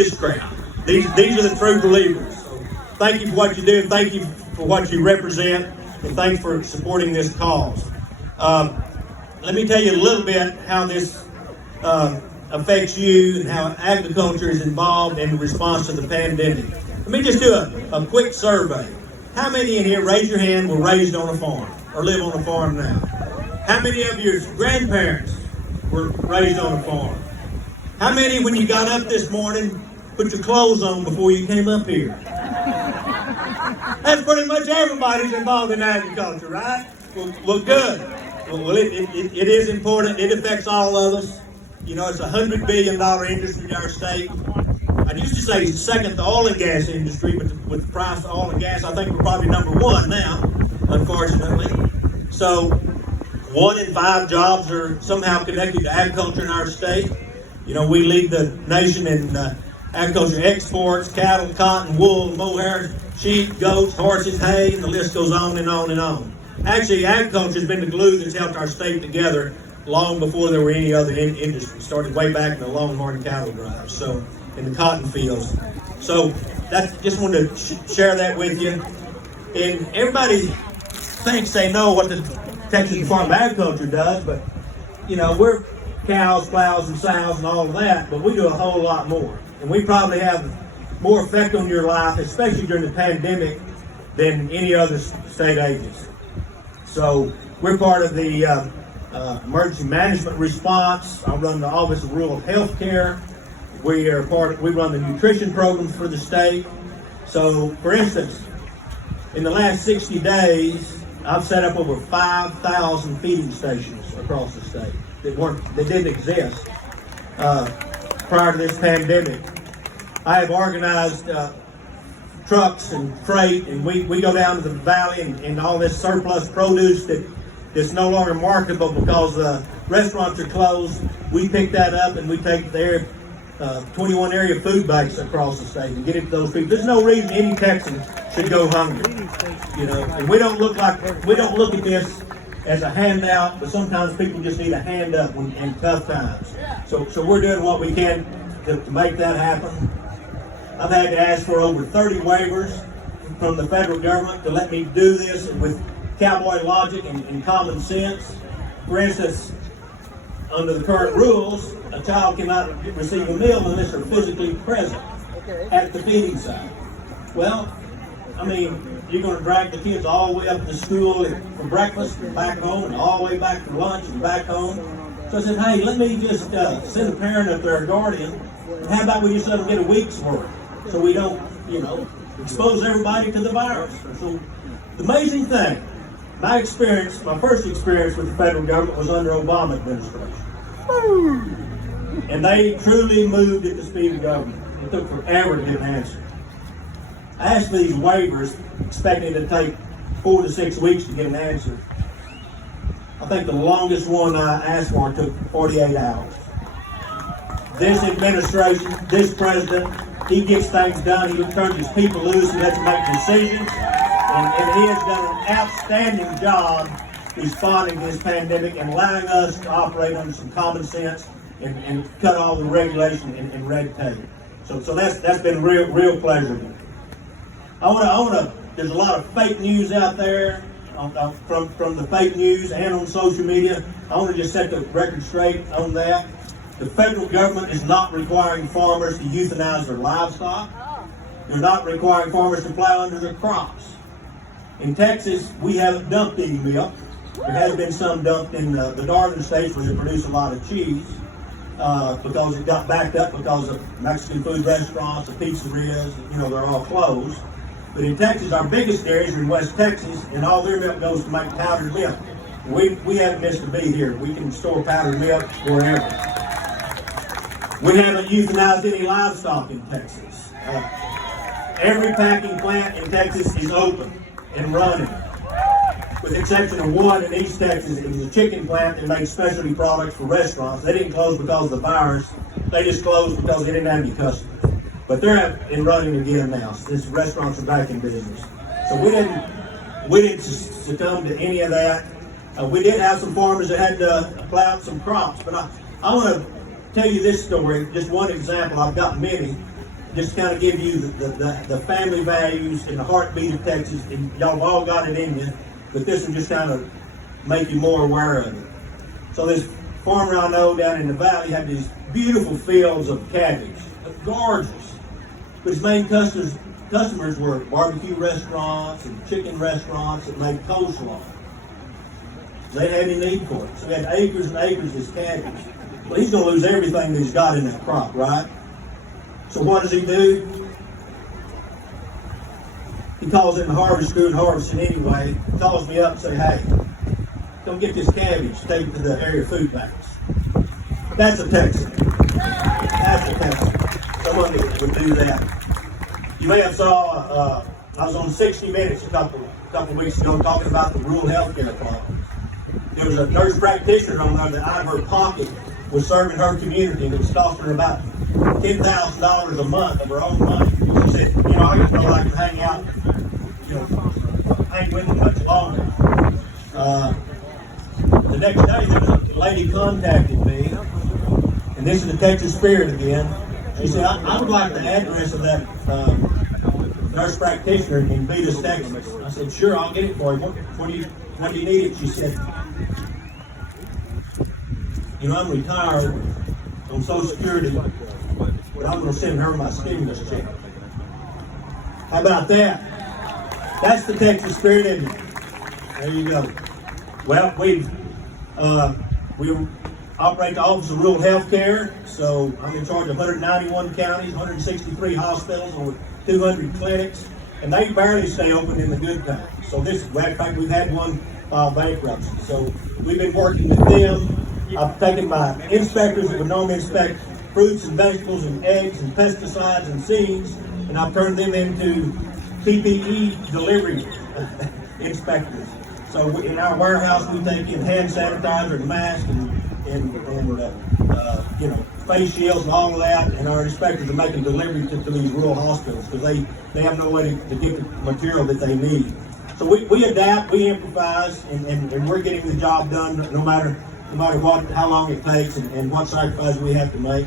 this crowd. These are the true believers. So thank you for what you do. Thank you for what you represent. And thanks for supporting this cause. Let me tell you a little bit how this affects you and how agriculture is involved in response to the pandemic. Let me just do a quick survey. How many in here, raise your hand, were raised on a farm or live on a farm now? How many of your grandparents were raised on a farm? How many, when you got up this morning, put your clothes on before you came up here? That's pretty much everybody's involved in agriculture, right? Well, good. Well, it is important. It affects all of us. You know, it's a $100 billion industry in our state. I used to say second to oil and gas industry, but with the price of oil and gas, I think we're probably number one now, unfortunately. So 1 in 5 jobs are somehow connected to agriculture in our state. You know, we lead the nation in agriculture exports, cattle, cotton, wool, mohair, sheep, goats, horses, hay, and the list goes on and on and on. Actually, agriculture has been the glue that's held our state together long before there were any other industry. Started way back in the Longhorn cattle drive, so in the cotton fields. So just wanted to share that with you. And everybody thinks they know what the Texas Department of Agriculture does, but you know, we're cows, plows, and sows and all of that, but we do a whole lot more. And we probably have more effect on your life, especially during the pandemic, than any other state agency. So we're part of the emergency management response. I run the Office of Rural Health Care. We run the nutrition programs for the state. So, for instance, in the last 60 days, I've set up over 5,000 feeding stations across the state that didn't exist prior to this pandemic. I have organized trucks and freight, and we go down to the valley and all this surplus produce that's no longer marketable because restaurants are closed. We pick that up and we take their 21 area food banks across the state and get it to those people. There's no reason any Texan should go hungry, you know. And we don't look at this as a handout, but sometimes people just need a hand up in tough times. So we're doing what we can to make that happen. I've had to ask for over 30 waivers from the federal government to let me do this with cowboy logic and common sense. For instance, under the current rules, a child cannot receive a meal unless they're physically present at the feeding site. Well, I mean, you're going to drag the kids all the way up to school for breakfast and back home, and all the way back for lunch and back home. So I said, hey, let me just send a parent up there, a guardian, and how about we just let them get a week's worth so we don't, you know, expose everybody to the virus. So the amazing thing, my first experience with the federal government was under Obama administration. And they truly moved at the speed of government. It took forever to get an answer. I asked for these waivers, expecting it to take 4 to 6 weeks to get an answer. I think the longest one I asked for took 48 hours. This administration, this president, he gets things done. He turns his people loose. He lets them make decisions. And he has done an outstanding job responding to this pandemic and allowing us to operate under some common sense and cut all the regulation and red tape. So that's been a real pleasure. There's a lot of fake news out there from the fake news and on social media. I want to just set the record straight on that. The federal government is not requiring farmers to euthanize their livestock. They're not requiring farmers to plow under their crops. In Texas, we haven't dumped any milk. There has been some dumped in the northern states where they produce a lot of cheese because it got backed up because of Mexican food restaurants, the pizzerias, you know, they're all closed. But in Texas, our biggest areas are in West Texas, and all their milk goes to make powdered milk. We haven't missed a beat here. We can store powdered milk wherever. We haven't euthanized any livestock in Texas. Every packing plant in Texas is open and running, with the exception of one in East Texas. It was a chicken plant that made specialty products for restaurants. They didn't close because of the virus. They just closed because they didn't have any customers. But they're up and running again now. Since restaurants are back in business. So we didn't succumb to any of that. We did have some farmers that had to plow some crops. But I want to tell you this story, just one example. I've got many. just kind of give you the family values and the heartbeat of Texas. And y'all have all got it in you, but this will just kind of make you more aware of it. So this farmer I know down in the valley had these beautiful fields of cabbage, gorgeous. But his main customers were barbecue restaurants and chicken restaurants that made coleslaw. They didn't have any need for it. So he had acres and acres of this cabbage. Well, he's going to lose everything that he's got in that crop, right? So what does he do? He calls in the harvest crew and harvests it anyway. He calls me up and says, hey, come get this cabbage, take it to the area food banks. That's a Texan. That's a Texan. Someone that would do that. You may have saw, I was on 60 Minutes a couple weeks ago talking about the rural health care problem. There was a nurse practitioner on there that out of her pocket was serving her community, and it was costing her about $10,000 a month of her own money. She said, you know, I just feel like I can hang out, you know, hang with them much longer. The next day, there was a lady contacted me, and this is the Texas spirit again. She said, I would like the address of that nurse practitioner in Beatus, Texas. I said, sure, I'll get it for you. When do you need it? She said, you know, I'm retired on Social Security, but I'm going to send her my stimulus check. How about that? That's the Texas spirit, isn't it? There you go. Well, we operate the Office of Rural Health Care, so I'm in charge of 191 counties, 163 hospitals, over 200 clinics, and they barely stay open in the good times. So this, in fact, we've had one file bankruptcy. So we've been working with them. I've taken my inspectors that would normally inspect fruits and vegetables and eggs and pesticides and seeds, and I've turned them into PPE delivery inspectors. So in our warehouse, we take in hand sanitizer and masks and you know, face shields and all of that, and our inspectors are making delivery to these rural hospitals because they have no way to get the material that they need. So we adapt, we improvise, and we're getting the job done no matter what, how long it takes, and what sacrifices we have to make.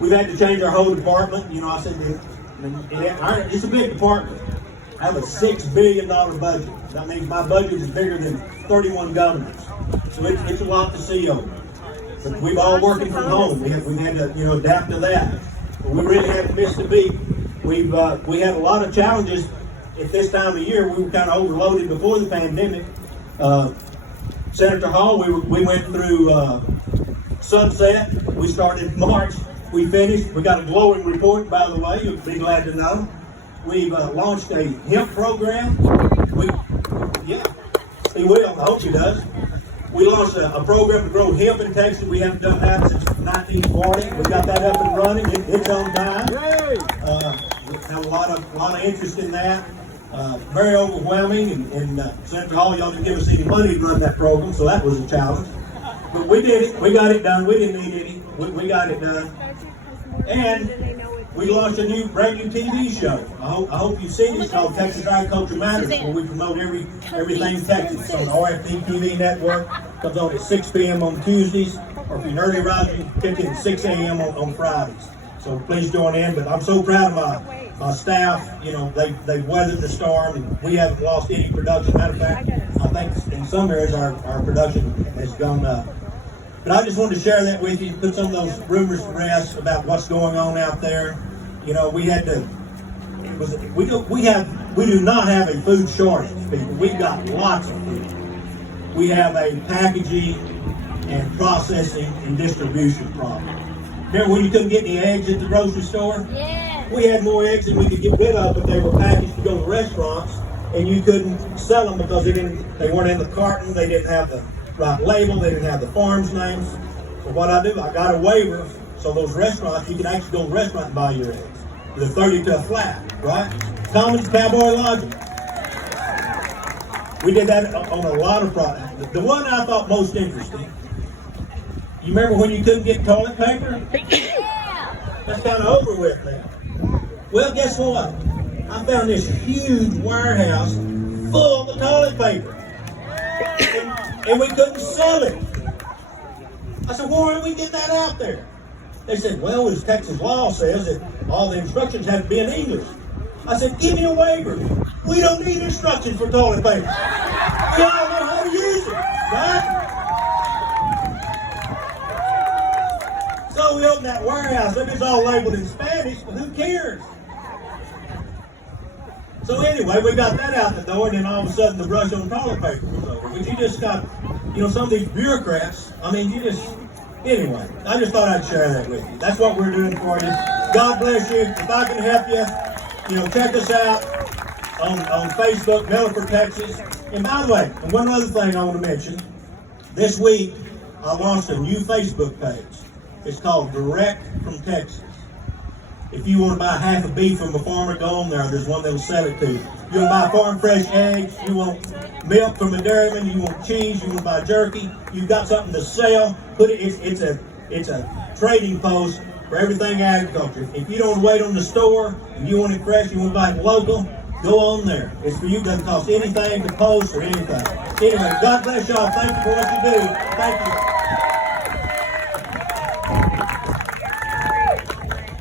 We've had to change our whole department. You know, I said it's a big department. I have a $6 billion budget. That means my budget is bigger than 31 governors. So it's a lot to see over. But we've all working from home. We've had to, you know, adapt to that. But we really haven't missed a beat. We had a lot of challenges at this time of year. We were kind of overloaded before the pandemic. Senator Hall, we went through sunset. We started in March. We finished. We got a glowing report, by the way. You'll be glad to know. We've launched a hemp program. He will. I hope he does. We launched a program to grow hemp in Texas. We haven't done that since 1940. We got that up and running. It's on time. We have a lot of interest in that. Very overwhelming, and Senator Hall, y'all didn't give us any money to run that program, so that was a challenge. But we did it. We got it done. We didn't need any. We got it done. And we launched a brand new TV show. I hope you've seen it. It's called Texas Agriculture Matters, where we promote everything Texas. It's on the RFD TV network. Comes on at 6 p.m. on Tuesdays, or if you're an early riser, you can pick it at 6 a.m. on Fridays. So please join in. But I'm so proud of my staff. You know, they've weathered the storm, and we haven't lost any production. Matter of fact, I think in some areas our production has gone up. But I just wanted to share that with you, put some of those rumors to rest about what's going on out there. You know, we do not have a food shortage, people. We've got lots of food. We have a packaging and processing and distribution problem. Remember when you couldn't get any eggs at the grocery store? Yeah. We had more eggs than we could get rid of, but they were packaged to go to restaurants, and you couldn't sell them because they weren't in the carton, they didn't have the right label, they didn't have the farm's names. So what I got a waiver, so those restaurants, you can actually go to a restaurant and buy your eggs. They're 30 to a flat, right? Common cowboy logic. We did that on a lot of products. The one I thought most interesting, you remember when you couldn't get toilet paper? Yeah. That's kind of over with now. Well, guess what? I found this huge warehouse full of toilet paper. And we couldn't sell it. I said, why didn't we get that out there? They said, well, as Texas law says that all the instructions had to be in English. I said, give me a waiver. We don't need instructions for toilet paper. We all know how to use it, right? So we opened that warehouse. Look, it's all labeled in Spanish, but who cares? So anyway, we got that out the door, and then all of a sudden the rush on toilet paper was over. But you just got, some of these bureaucrats, anyway, I just thought I'd share that with you. That's what we're doing for you. God bless you. If I can help you, check us out on Facebook, Miller, Texas. And by the way, and one other thing I want to mention, this week I launched a new Facebook page. It's called Direct from Texas. If you want to buy half a beef from a farmer, go on there. There's one that will sell it to you. You want to buy farm fresh eggs, you want milk from a dairyman, you want cheese, you want to buy jerky, you've got something to sell, it's a trading post for everything agriculture. If you don't wait on the store and you want it fresh, you want to buy it local, go on there. It's for you. It doesn't cost anything to post or anything. Anyway, God bless y'all. Thank you for what you do. Thank you.